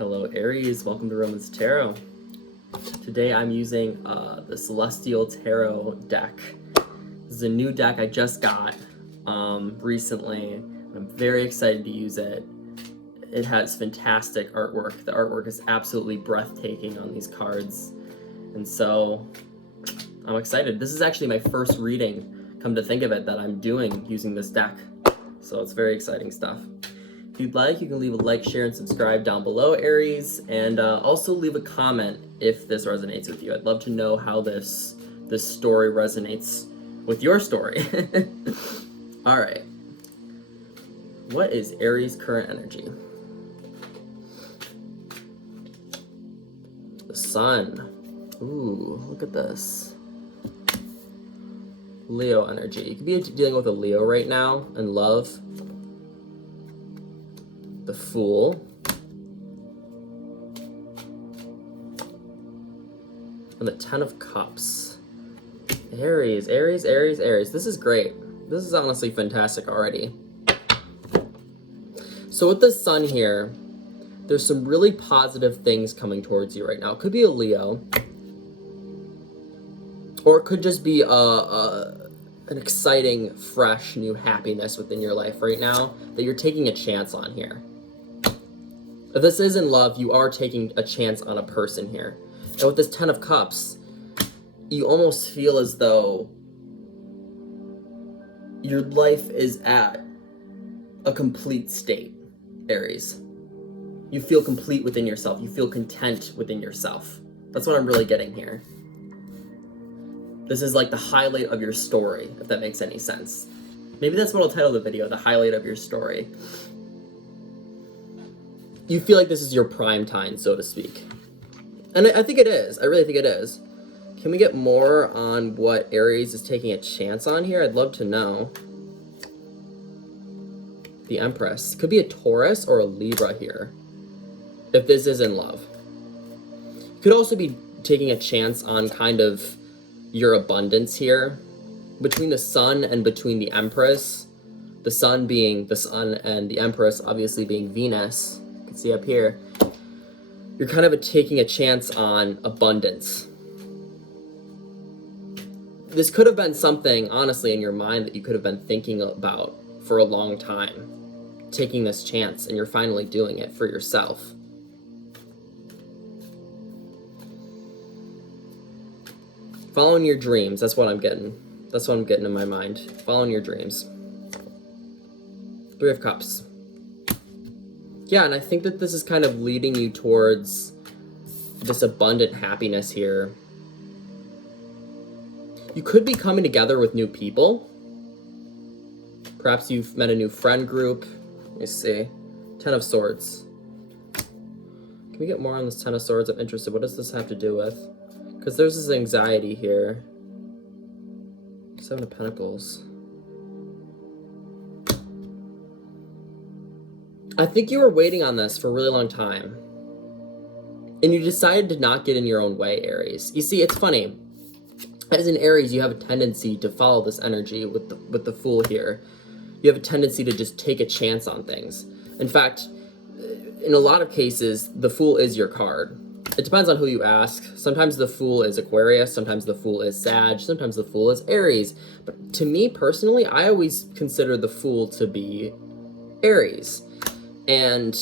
Hello Aries, welcome to Roman's Tarot. Today I'm using the Celestial Tarot deck. This is a new deck I just got recently. I'm very excited to use it. It has fantastic artwork. The artwork is absolutely breathtaking on these cards. And so I'm excited. This is actually my first reading, come to think of it, that I'm doing using this deck. So it's very exciting stuff. If you'd like, you can leave a like, share, and subscribe down below, Aries, and also leave a comment if this resonates with you. I'd love to know how this story resonates with your story. All right. What is Aries' current energy? The Sun. Ooh, look at this. Leo energy. You could be dealing with a Leo right now in love. The Fool. And the Ten of Cups. Aries, Aries, Aries, Aries. This is great. This is honestly fantastic already. So with the Sun here, there's some really positive things coming towards you right now. It could be a Leo. Or it could just be an exciting, fresh, new happiness within your life right now that you're taking a chance on here. If this is in love, you are taking a chance on a person here. And with this Ten of Cups, you almost feel as though your life is at a complete state, Aries. You feel complete within yourself. You feel content within yourself. That's what I'm really getting here. This is like the highlight of your story, if that makes any sense. Maybe that's what I'll title the video, the highlight of your story. You feel like this is your prime time, so to speak. And I think it is. I really think it is. Can we get more on what Aries is taking a chance on here? I'd love to know. The Empress. Could be a Taurus or a Libra here, if this is in love. You could also be taking a chance on kind of your abundance here. Between the Sun and between the Empress. The Sun being the Sun and the Empress obviously being Venus. You can see up here. You're kind of taking a chance on abundance. This could have been something, honestly, in your mind that you could have been thinking about for a long time. Taking this chance, and you're finally doing it for yourself. Following your dreams, that's what I'm getting. That's what I'm getting in my mind. Following your dreams. Three of Cups. Yeah, and I think that this is kind of leading you towards this abundant happiness here. You could be coming together with new people. Perhaps you've met a new friend group. Let me see. Ten of Swords. Can we get more on this Ten of Swords? I'm interested. What does this have to do with? Because there's this anxiety here. Seven of Pentacles. I think you were waiting on this for a really long time. And you decided to not get in your own way, Aries. You see, it's funny. As an Aries, you have a tendency to follow this energy with the Fool here. You have a tendency to just take a chance on things. In fact, in a lot of cases, the Fool is your card. It depends on who you ask. Sometimes the Fool is Aquarius, sometimes the Fool is Sag, sometimes the Fool is Aries. But to me personally, I always consider the Fool to be Aries. And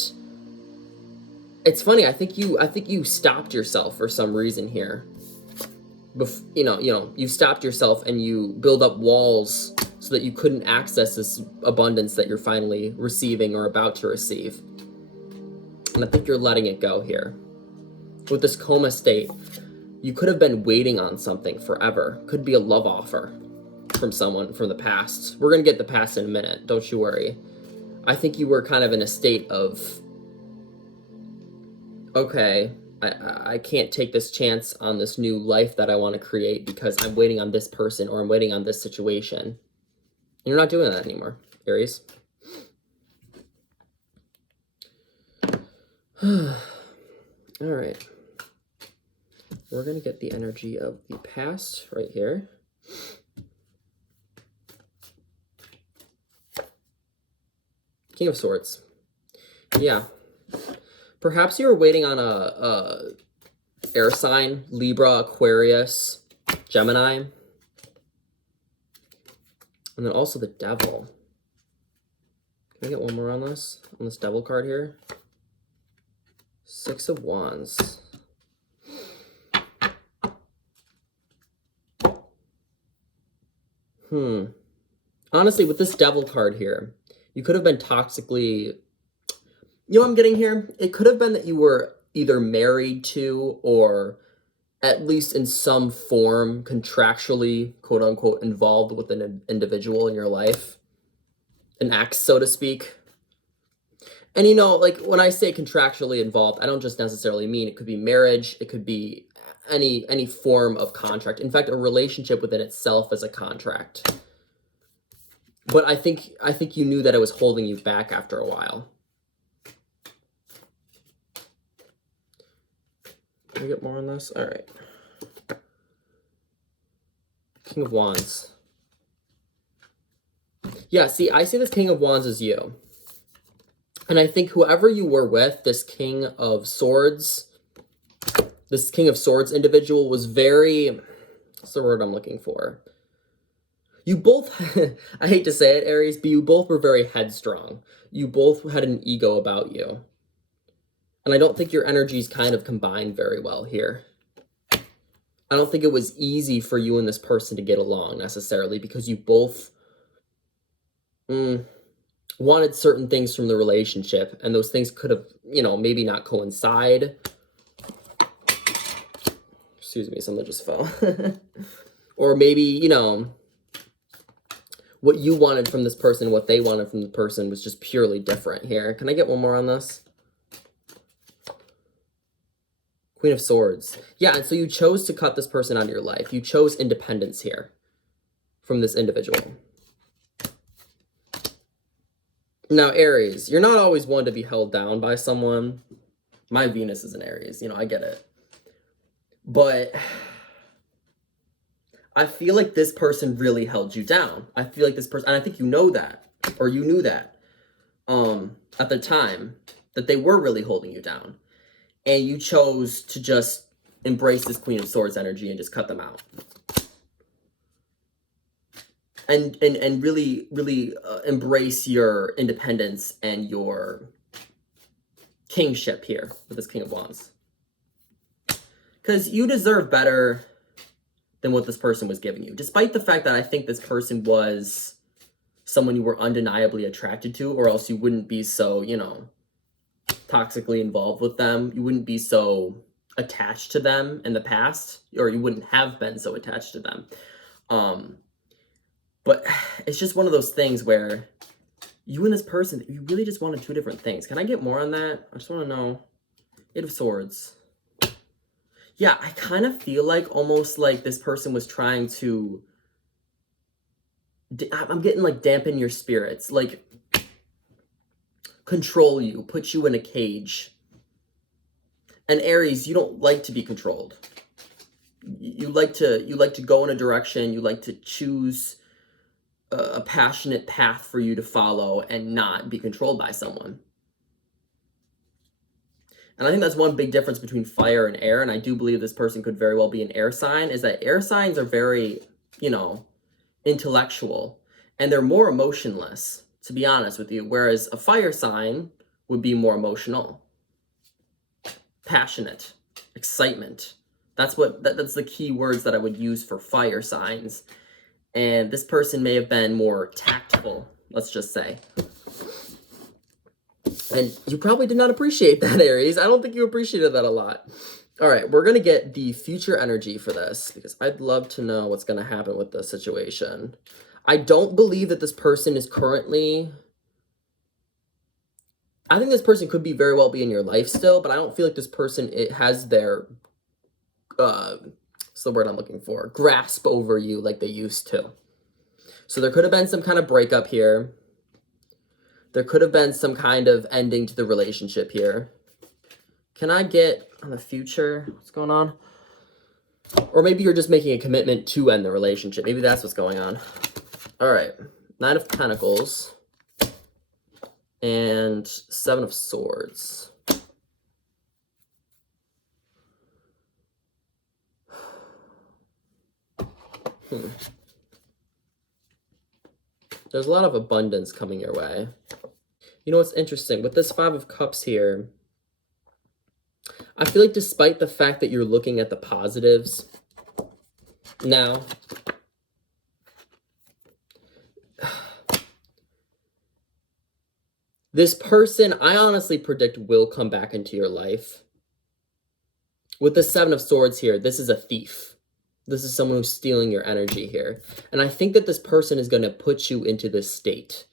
it's funny, I think you stopped yourself for some reason here. You stopped yourself and you build up walls so that you couldn't access this abundance that you're finally receiving or about to receive. And I think you're letting it go here. With this coma state, you could have been waiting on something forever. Could be a love offer from someone from the past. We're going to get the past in a minute, don't you worry. I think you were kind of in a state of, okay, I can't take this chance on this new life that I want to create because I'm waiting on this person or I'm waiting on this situation. And you're not doing that anymore, Aries. All right. We're going to get the energy of the past right here. King of Swords. Yeah. Perhaps you're waiting on a air sign, Libra, Aquarius, Gemini. And then also the devil. Can I get one more on this devil card here? Six of Wands. Honestly, with this devil card here, you could have been toxically... You know what I'm getting here? It could have been that you were either married to or at least in some form contractually, quote unquote, involved with an individual in your life. An ex, so to speak. And you know, like when I say contractually involved, I don't just necessarily mean it could be marriage, it could be any form of contract. In fact, a relationship within itself is a contract. But I think you knew that it was holding you back after a while. Can we get more on this? All right. King of Wands. Yeah, see, I see this King of Wands as you. And I think whoever you were with, this King of Swords individual was very, what's the word I'm looking for? You both, I hate to say it, Aries, but you both were very headstrong. You both had an ego about you. And I don't think your energies kind of combined very well here. I don't think it was easy for you and this person to get along necessarily because you both wanted certain things from the relationship, and those things could have, you know, maybe not coincide. Excuse me, something just fell. Or maybe, you know, what you wanted from this person, what they wanted from the person was just purely different here. Can I get one more on this? Queen of Swords. Yeah, and so you chose to cut this person out of your life. You chose independence here from this individual. Now, Aries, you're not always one to be held down by someone. My Venus is in Aries, you know, I get it. But I feel like this person really held you down. I feel like this person, and I think you know that, or you knew that at the time, that they were really holding you down. And you chose to just embrace this Queen of Swords energy and just cut them out. And really embrace your independence and your kingship here with this King of Wands. Because you deserve better than what this person was giving you. Despite the fact that I think this person was someone you were undeniably attracted to, or else you wouldn't be so, you know, toxically involved with them. You wouldn't be so attached to them in the past, or you wouldn't have been so attached to them. But it's just one of those things where you and this person, you really just wanted two different things. Can I get more on that? I just want to know. Eight of Swords. Yeah, I kind of feel like almost like this person was trying to, I'm getting like dampen your spirits, like control you, put you in a cage. And Aries, you don't like to be controlled. You like to go in a direction, you like to choose a passionate path for you to follow and not be controlled by someone. And I think that's one big difference between fire and air, and I do believe this person could very well be an air sign, is that air signs are very, you know, intellectual, and they're more emotionless, to be honest with you, whereas a fire sign would be more emotional, passionate, excitement. That's the key words that I would use for fire signs. And this person may have been more tactful, let's just say. And you probably did not appreciate that, Aries. I don't think you appreciated that a lot. All right, we're going to get the future energy for this, because I'd love to know what's going to happen with this situation. I don't believe that this person is currently... I think this person could be very well be in your life still, but I don't feel like this person has their... what's the word I'm looking for? Grasp over you like they used to. So there could have been some kind of breakup here. There could have been some kind of ending to the relationship here. Can I get on the future? What's going on? Or maybe you're just making a commitment to end the relationship. Maybe that's what's going on. All right. Nine of Pentacles. And Seven of Swords. There's a lot of abundance coming your way. You know what's interesting? With this Five of Cups here, I feel like despite the fact that you're looking at the positives now, this person, I honestly predict, will come back into your life. With the Seven of Swords here, this is a thief. This is someone who's stealing your energy here. And I think that this person is going to put you into this state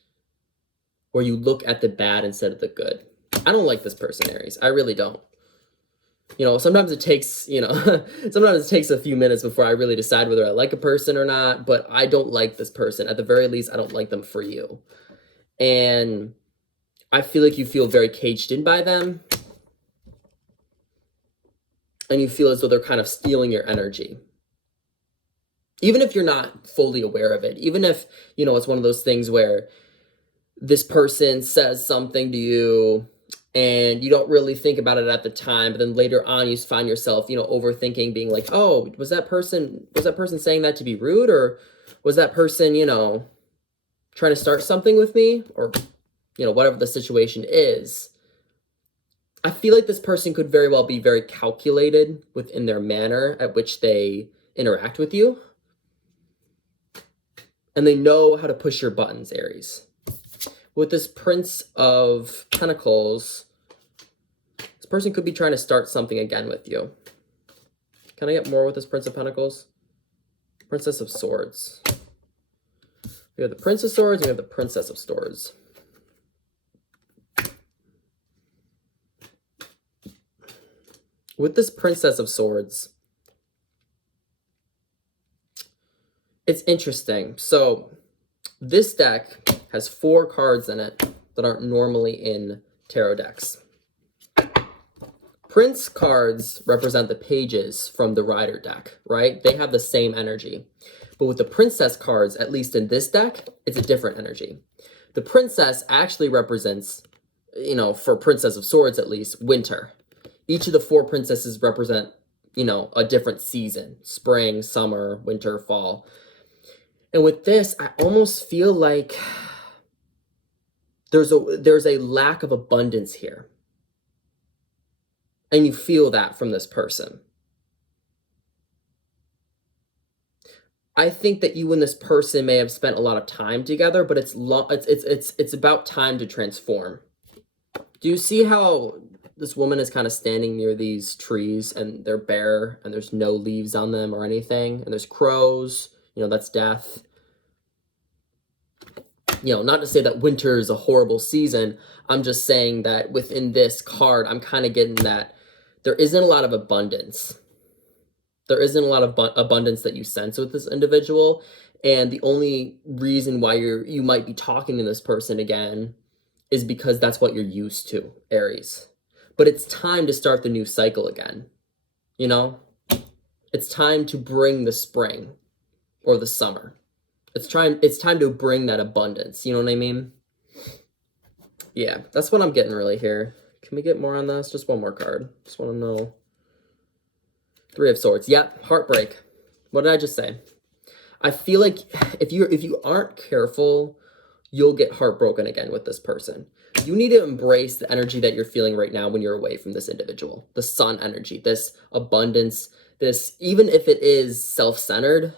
where you look at the bad instead of the good. I don't like this person, Aries. I really don't. You know, sometimes it takes, sometimes it takes a few minutes before I really decide whether I like a person or not, but I don't like this person. At the very least, I don't like them for you. And I feel like you feel very caged in by them. And you feel as though they're kind of stealing your energy. Even if you're not fully aware of it, even if, it's one of those things where this person says something to you and you don't really think about it at the time, but then later on you find yourself, overthinking, being like, oh, was that person saying that to be rude? Or was that person, trying to start something with me? Or, whatever the situation is. I feel like this person could very well be very calculated within their manner at which they interact with you. And they know how to push your buttons, Aries. With this Prince of Pentacles, this person could be trying to start something again with you. Can I get more with this Prince of Pentacles? Princess of Swords. We have the Prince of Swords, and we have the Princess of Swords. With this Princess of Swords, it's interesting. So this deck has 4 cards in it that aren't normally in tarot decks. Prince cards represent the pages from the Rider deck, right? They have the same energy. But with the Princess cards, at least in this deck, it's a different energy. The Princess actually represents, for Princess of Swords at least, winter. Each of the 4 princesses represent, a different season. Spring, summer, winter, fall. And with this, I almost feel like there's a lack of abundance here. And you feel that from this person. I think that you and this person may have spent a lot of time together, but it's about time to transform. Do you see how this woman is kind of standing near these trees and they're bare and there's no leaves on them or anything, and there's crows, that's death. Not to say that winter is a horrible season. I'm just saying that within this card, I'm kind of getting that there isn't a lot of abundance. There isn't a lot of abundance that you sense with this individual. And the only reason why you might be talking to this person again is because that's what you're used to, Aries. But it's time to start the new cycle again. It's time to bring the spring or the summer. It's time to bring that abundance. You know what I mean? Yeah, that's what I'm getting really here. Can we get more on this? Just one more card. Just want to know. 3 of Swords. Yep, heartbreak. What did I just say? I feel like if you aren't careful, you'll get heartbroken again with this person. You need to embrace the energy that you're feeling right now when you're away from this individual. The sun energy, this abundance, this, even if it is self-centered,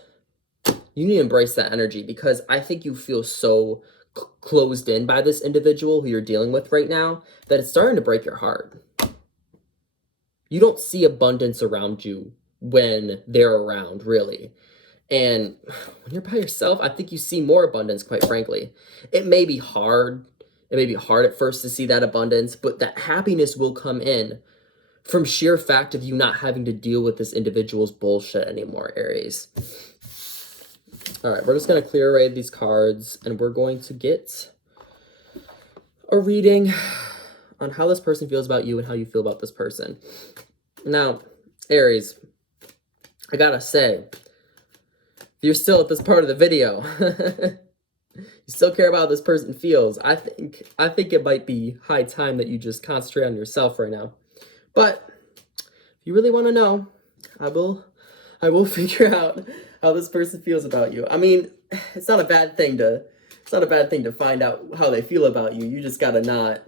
you need to embrace that energy, because I think you feel so closed in by this individual who you're dealing with right now that it's starting to break your heart. You don't see abundance around you when they're around, really. And when you're by yourself, I think you see more abundance, quite frankly. It may be hard. It may be hard at first to see that abundance, but that happiness will come in from sheer fact of you not having to deal with this individual's bullshit anymore, Aries. All right, we're just going to clear away these cards, and we're going to get a reading on how this person feels about you and how you feel about this person. Now, Aries, I gotta say, if you're still at this part of the video, you still care about how this person feels, I think it might be high time that you just concentrate on yourself right now. But if you really want to know, I will figure out how this person feels about you. I mean, it's not a bad thing to find out how they feel about you. You just gotta not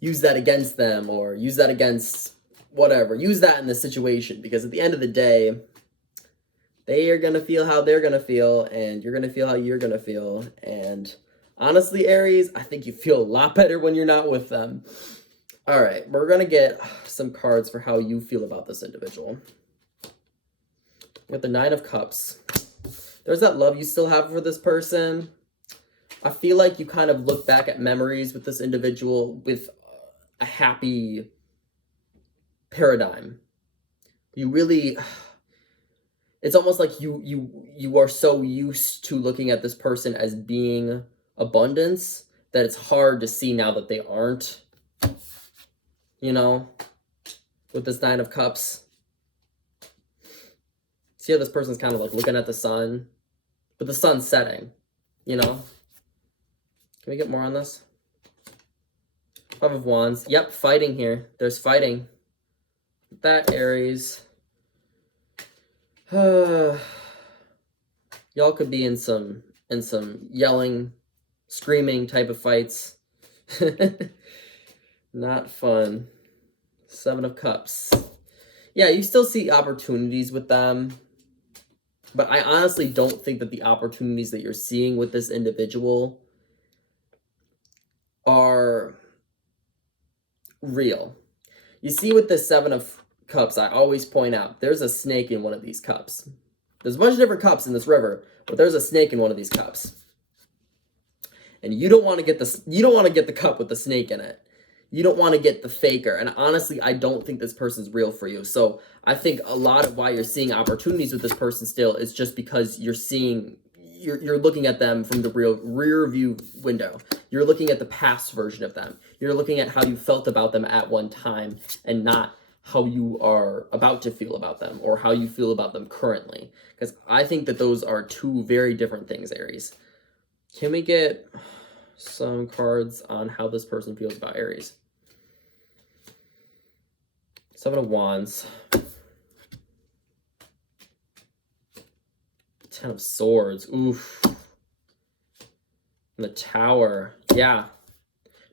use that against them or use that against whatever. Use that in the situation, because at the end of the day, they are gonna feel how they're gonna feel, and you're gonna feel how you're gonna feel. And honestly, Aries, I think you feel a lot better when you're not with them. All right, we're gonna get some cards for how you feel about this individual. With the Nine of Cups, there's that love you still have for this person. I feel like you kind of look back at memories with this individual with a happy paradigm. You really, it's almost like you are so used to looking at this person as being abundance that it's hard to see now that they aren't. You know, with this Nine of Cups. See how this person's kind of like looking at the sun, but the sun's setting, you know? Can we get more on this? Five of Wands. Yep, fighting here. There's fighting. That, Aries. Y'all could be in some yelling, screaming type of fights. Not fun. Seven of Cups. Yeah, you still see opportunities with them, but I honestly don't think that the opportunities that you're seeing with this individual are real. You see, with the Seven of Cups, I always point out there's a snake in one of these cups. There's a bunch of different cups in this river, but there's a snake in one of these cups. And you don't want to get the cup with the snake in it. You don't want to get the faker. And honestly, I don't think this person's real for you. So I think a lot of why you're seeing opportunities with this person still is just because you're looking at them from the rear view window. You're looking at the past version of them. You're looking at how you felt about them at one time and not how you are about to feel about them or how you feel about them currently. Because I think that those are two very different things, Aries. Can we get some cards on how this person feels about Aries? Seven of Wands. Ten of Swords. Oof. And the Tower. Yeah.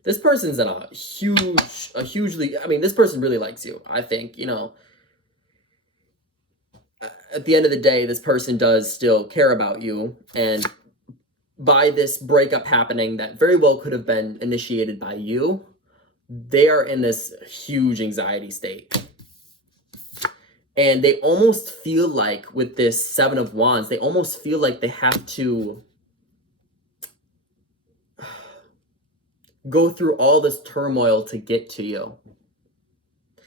This person's in hugely, I mean, this person really likes you, I think, you know. At the end of the day, this person does still care about you, and by this breakup happening that very well could have been initiated by you, they are in this huge anxiety state. And they almost feel like, with this Seven of Wands, they almost feel like they have to go through all this turmoil to get to you.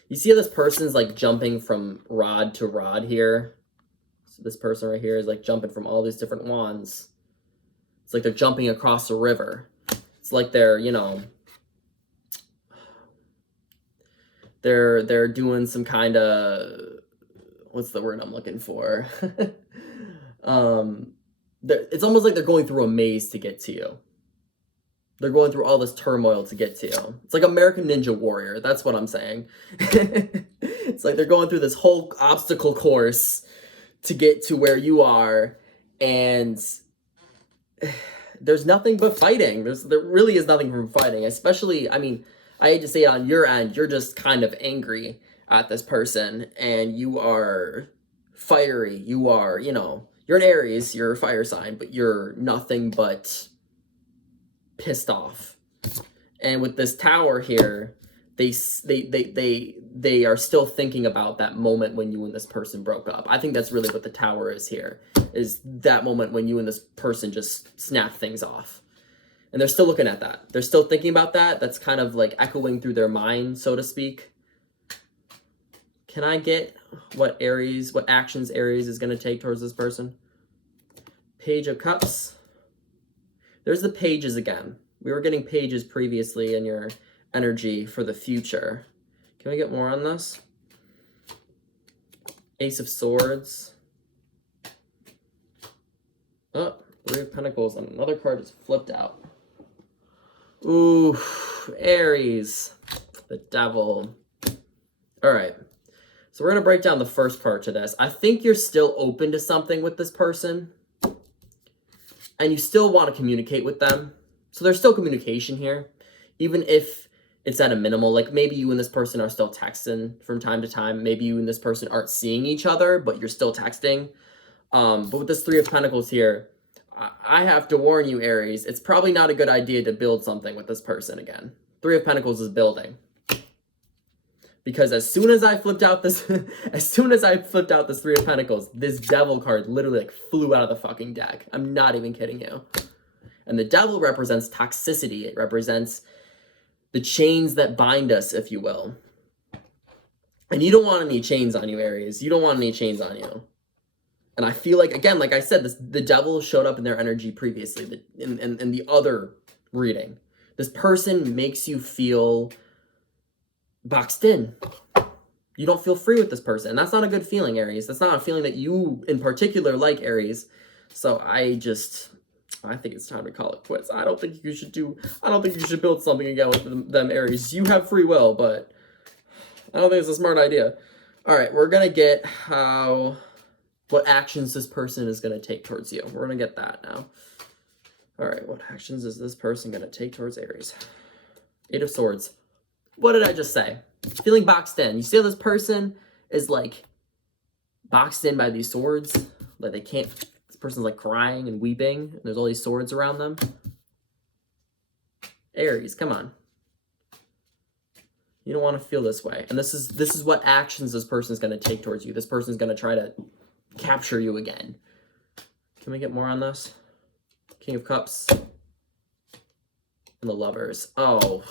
You see how this person's like jumping from rod to rod here? So this person right here is like jumping from all these different wands. It's like they're jumping across a river. It's like they're, you know, they're doing some kind of, what's the word I'm looking for? It's almost like they're going through a maze to get to you. They're going through all this turmoil to get to you. It's like American Ninja Warrior. That's what I'm saying. It's like they're going through this whole obstacle course to get to where you are, and there's nothing but fighting. There really is nothing from fighting. Especially, I mean, I hate to say it on your end, you're just kind of angry at this person, and you are fiery. You are, you know, you're an Aries, you're a fire sign, but you're nothing but pissed off. And with this Tower here, they are still thinking about that moment when you and this person broke up. I think that's really what the Tower is here, is that moment when you and this person just snapped things off. And they're still looking at that. They're still thinking about that. That's kind of like echoing through their mind, so to speak. Can I get what actions Aries is going to take towards this person? Page of Cups. There's the pages again. We were getting pages previously in your energy for the future. Can we get more on this? Ace of Swords. Oh, Three of Pentacles, and another card just flipped out. Ooh, Aries. The Devil. All right. So we're going to break down the first part to this. I think you're still open to something with this person, and you still want to communicate with them. So there's still communication here, even if it's at a minimal. Like maybe you and this person are still texting from time to time. Maybe you and this person aren't seeing each other, but you're still texting. But with this Three of Pentacles here, I have to warn you, Aries, it's probably not a good idea to build something with this person again. Three of Pentacles is building. Because as soon as I flipped out this Three of Pentacles, this Devil card literally like flew out of the fucking deck. I'm not even kidding you. And the Devil represents toxicity. It represents the chains that bind us, if you will. And you don't want any chains on you, Aries. You don't want any chains on you. And I feel like, again, like I said, the Devil showed up in their energy previously, in the other reading. This person makes you feel boxed in. You don't feel free with this person. And that's not a good feeling, Aries. That's not a feeling that you in particular like, Aries. So I think it's time to call it quits. I don't think you should build something again with them, Aries. You have free will, but I don't think it's a smart idea. All right, we're going to get what actions this person is going to take towards you. We're going to get that now. All right, what actions is this person going to take towards Aries? Eight of Swords. What did I just say? Feeling boxed in. You see how this person is like boxed in by these swords? Like they can't, this person's like crying and weeping. And there's all these swords around them. Aries, come on. You don't want to feel this way. And this is what actions this person's going to take towards you. This person's going to try to capture you again. Can we get more on this? King of Cups. And the Lovers. Oh.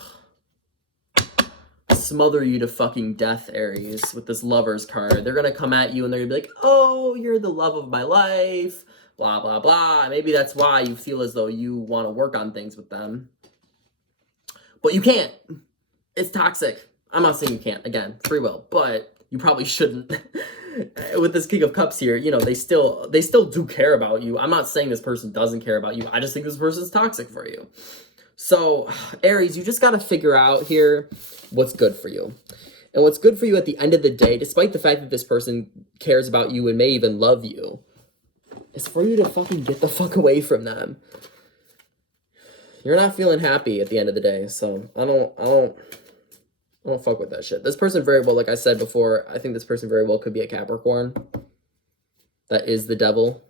Smother you to fucking death, Aries, with this Lovers card. They're going to come at you and they're going to be like, oh, you're the love of my life. Blah, blah, blah. Maybe that's why you feel as though you want to work on things with them. But you can't. It's toxic. I'm not saying you can't. Again, free will. But you probably shouldn't. With this King of Cups here, you know, they still do care about you. I'm not saying this person doesn't care about you. I just think this person's toxic for you. So, Aries, you just got to figure out here what's good for you. And what's good for you at the end of the day, despite the fact that this person cares about you and may even love you, is for you to fucking get the fuck away from them. You're not feeling happy at the end of the day, so I don't fuck with that shit. This person very well, like I said before, I think this person very well could be a Capricorn. That is the Devil.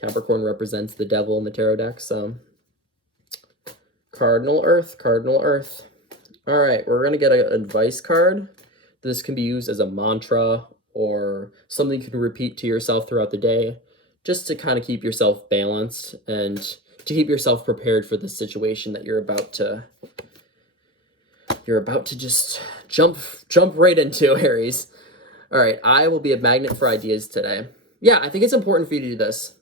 Capricorn represents the Devil in the tarot deck, so Cardinal Earth, Cardinal Earth. All right, we're going to get an advice card. This can be used as a mantra or something you can repeat to yourself throughout the day just to kind of keep yourself balanced and to keep yourself prepared for the situation that you're about to just jump right into, Aries. All right, I will be a magnet for ideas today. Yeah, I think it's important for you to do this.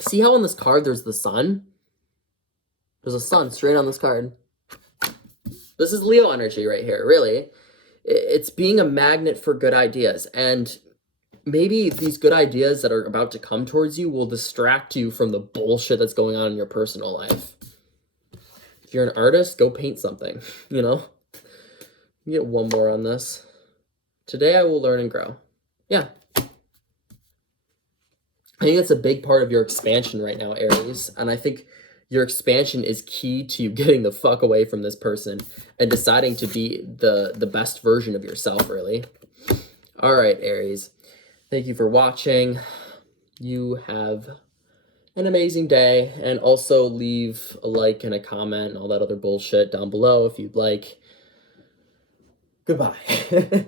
See how on this card there's the sun? There's a sun straight on this card. This is Leo energy right here, really. It's being a magnet for good ideas. And maybe these good ideas that are about to come towards you will distract you from the bullshit that's going on in your personal life. If you're an artist, go paint something, you know? Get one more on this. Today I will learn and grow. Yeah. I think that's a big part of your expansion right now, Aries. And I think your expansion is key to you getting the fuck away from this person and deciding to be the best version of yourself, really. All right, Aries. Thank you for watching. You have an amazing day. And also leave a like and a comment and all that other bullshit down below if you'd like. Goodbye.